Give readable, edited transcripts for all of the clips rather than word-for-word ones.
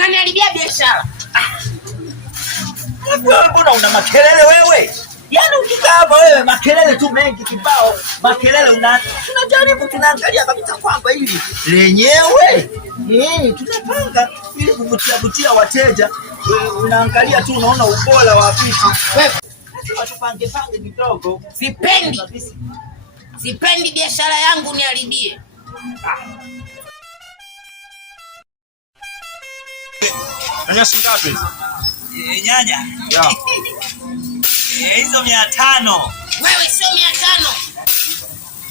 unaniharibia biashara. Wewe mbona una makelele wewe? Yaani ukikaa hapa wewe makelele tu mengi kibao. Makelele tunajaribu tunaangalia kabisa kwamba hili lenyewe tunapanga ili kuvutia wateja. Unaangalia tu unaona ubora wa vitu. Wewe tupange kidogo. Sipendi biashara yangu niharibie. Nyanya shilingi ngapi? Nyanya? Yeah. Hizo 500. Wewe sio 500.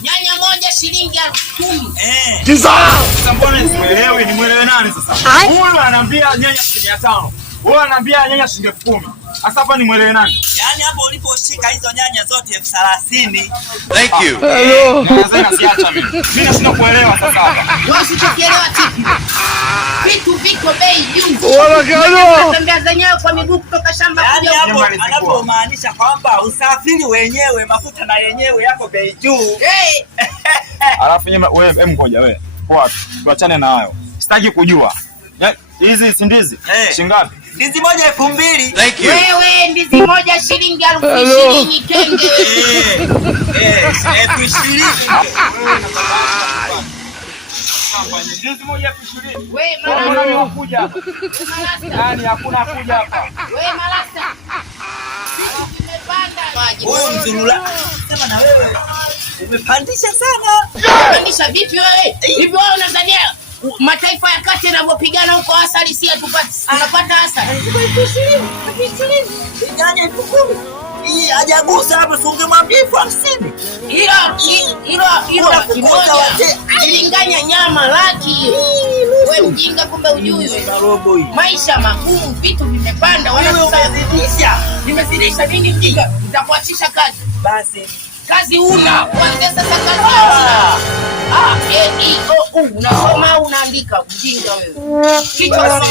Nyanya moja shilingi 10,000. Sasa mbona simuelewi? Nimuelewe nani sasa? Huyu ananiambia nyanya shilingi 500. Wewe ananiambia nyanya shilingi 10,000. Sasa hapa nimuelewe nani? Yaani hapo uliposhika hizo nyanya zote 30,000. Thank you. Hello. Sasa siacha mimi. Mimi nashinda kuelewa sasa hapa. Wewe usichokielewa tiki. Vitu viko bei juu. Wala gano. Tembea zenyewe kwa miguu kutoka shamba kuja huko. Anapomaanisha kwamba usafiri wenyewe mafuta na yenyewe yako bei juu. Alafu wewe ngoja wewe. Poa, tuachane na hayo. Sitaki kujua. Hizi si ndizi? Shilingi ngapi? Ndizi moja 2,000. Thank you. Wewe ndizi moja shilingi 20,000 kenge. 20,000. Ndizi moja 20,000. Wewe malasta kuja hapa. Yaani hakuna kuja hapa. Wewe malasta. Umepanda. Wewe mzurula. Sema na wewe. Umepandisha sana. Pandisha vipi wewe? Hivi wewe unadhania mataifa ya kati yanapopigana huko asali si tunapata asali? 20,000. Nyanya 10,000. Hii hajagusa hapo ungemwambia 50. Hilo kimoja. Ilinganya nyama laki. Wewe mjinga kumbe ujui wewe. Maisha magumu, vitu vimepanda, wanazidisha. Nimezidisha nini mjinga? Nitakuachisha kazi. Basi kazi una. Kuanzia sasa kazi. Unasoma au unaandika mjinga wewe? Kichwa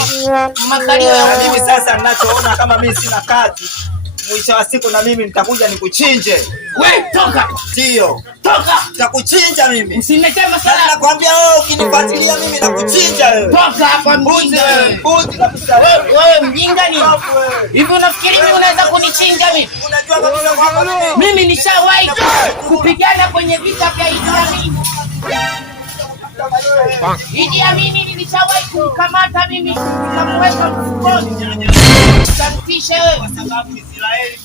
makalio ya mimi sasa ninachoona kama mimi sina kazi. Mwisho wa siku na mimi nitakuja nikuchinje. Wewe toka. Ndio. Toka. Nitakuchinja mimi. Usiniletee masala. Nakwambia wewe ukinifuatilia mimi nakuchinja wewe. Toka hapa mjinga wewe. Mbuzi kabisa wewe mjinga ni. Hivi unafikiri mimi unaweza kunichinja mimi? Unajua kabisa kwamba mimi nishawahi kupigana kwenye vita vya Idi Amin. Idi Amin nilishawahi kumkamata mimi nikamweka mfukoni. Santisha wewe kwa sababu Israeli